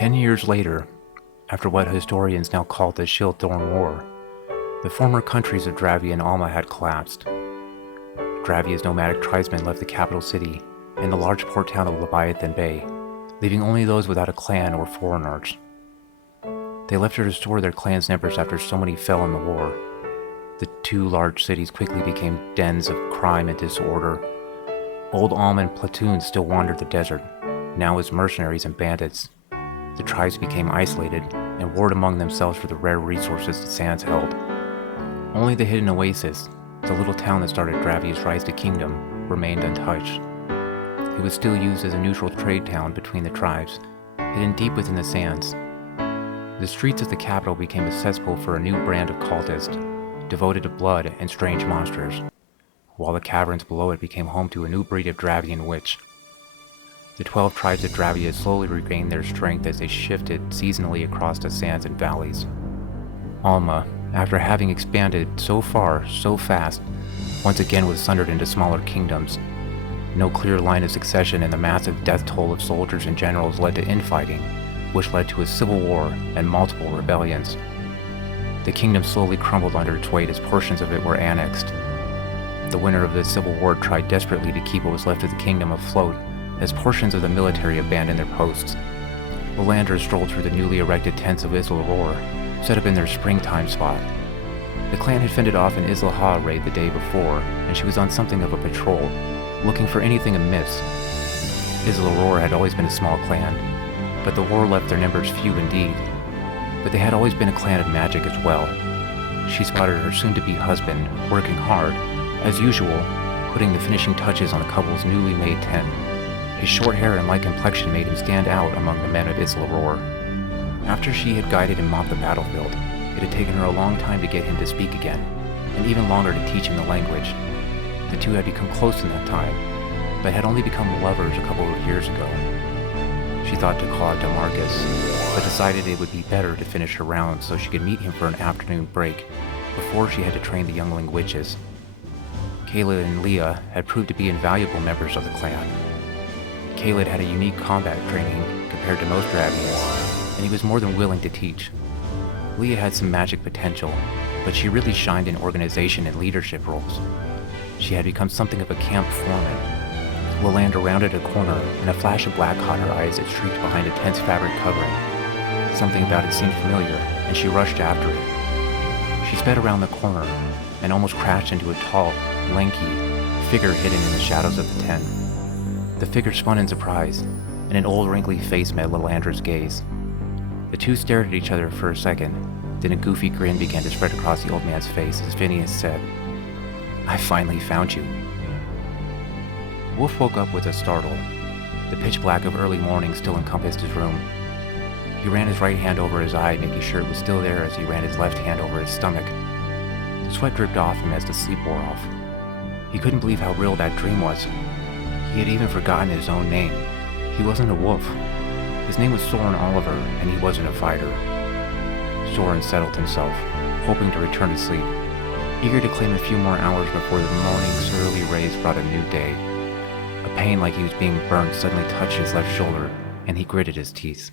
10 years later, after what historians now call the Shield-Thorn War, the former countries of Dravia and Alma had collapsed. Dravia's nomadic tribesmen left the capital city and the large port town of Leviathan Bay, leaving only those without a clan or foreigners. They left to restore their clan's numbers after so many fell in the war. The two large cities quickly became dens of crime and disorder. Old almond platoons still wandered the desert, now as mercenaries and bandits. The tribes became isolated and warred among themselves for the rare resources the sands held. Only the hidden oasis, the little town that started Dravia's rise to kingdom, remained untouched. It was still used as a neutral trade town between the tribes, hidden deep within the sands. The streets of the capital became a cesspool for a new brand of cultist, devoted to blood and strange monsters, while the caverns below it became home to a new breed of Dravian witch. The 12 tribes of Dravia slowly regained their strength as they shifted seasonally across the sands and valleys. Alma, after having expanded so far, so fast, once again was sundered into smaller kingdoms. No clear line of succession and the massive death toll of soldiers and generals led to infighting, which led to a civil war and multiple rebellions. The kingdom slowly crumbled under its weight as portions of it were annexed. The winner of the civil war tried desperately to keep what was left of the kingdom afloat, as portions of the military abandoned their posts. The landers strolled through the newly erected tents of Isla Aurora, set up in their springtime spot. The clan had fended off an Isla Ha raid the day before, and she was on something of a patrol, looking for anything amiss. Isla Aurora had always been a small clan, but the war left their numbers few indeed. But they had always been a clan of magic as well. She spotted her soon-to-be husband, working hard, as usual, putting the finishing touches on the couple's newly made tent. His short hair and light complexion made him stand out among the men of Isla Aurora. After she had guided him off the battlefield, it had taken her a long time to get him to speak again, and even longer to teach him the language. The two had become close in that time, but had only become lovers a couple of years ago. She thought to call out to Marcus, but decided it would be better to finish her round so she could meet him for an afternoon break before she had to train the youngling witches. Caled and Leah had proved to be invaluable members of the clan. Caled had a unique combat training compared to most Dravians, and he was more than willing to teach. Leah had some magic potential, but she really shined in organization and leadership roles. She had become something of a camp foreman. Lalanda rounded a corner, and a flash of black caught her eye as it shrieked behind a tense fabric covering. Something about it seemed familiar, and she rushed after it. She sped around the corner, and almost crashed into a tall, lanky figure hidden in the shadows of the tent. The figure spun in surprise, and an old wrinkly face met Lalandra's gaze. The two stared at each other for a second, then a goofy grin began to spread across the old man's face as Phineas said, "I finally found you." Wolf woke up with a startle. The pitch black of early morning still encompassed his room. He ran his right hand over his eye, making sure it was still there as he ran his left hand over his stomach. The sweat dripped off him as the sleep wore off. He couldn't believe how real that dream was. He had even forgotten his own name. He wasn't a wolf. His name was Soren Oliver, and he wasn't a fighter. Soren settled himself, hoping to return to sleep, eager to claim a few more hours before the morning's early rays brought a new day. A pain like he was being burned suddenly touched his left shoulder, and he gritted his teeth.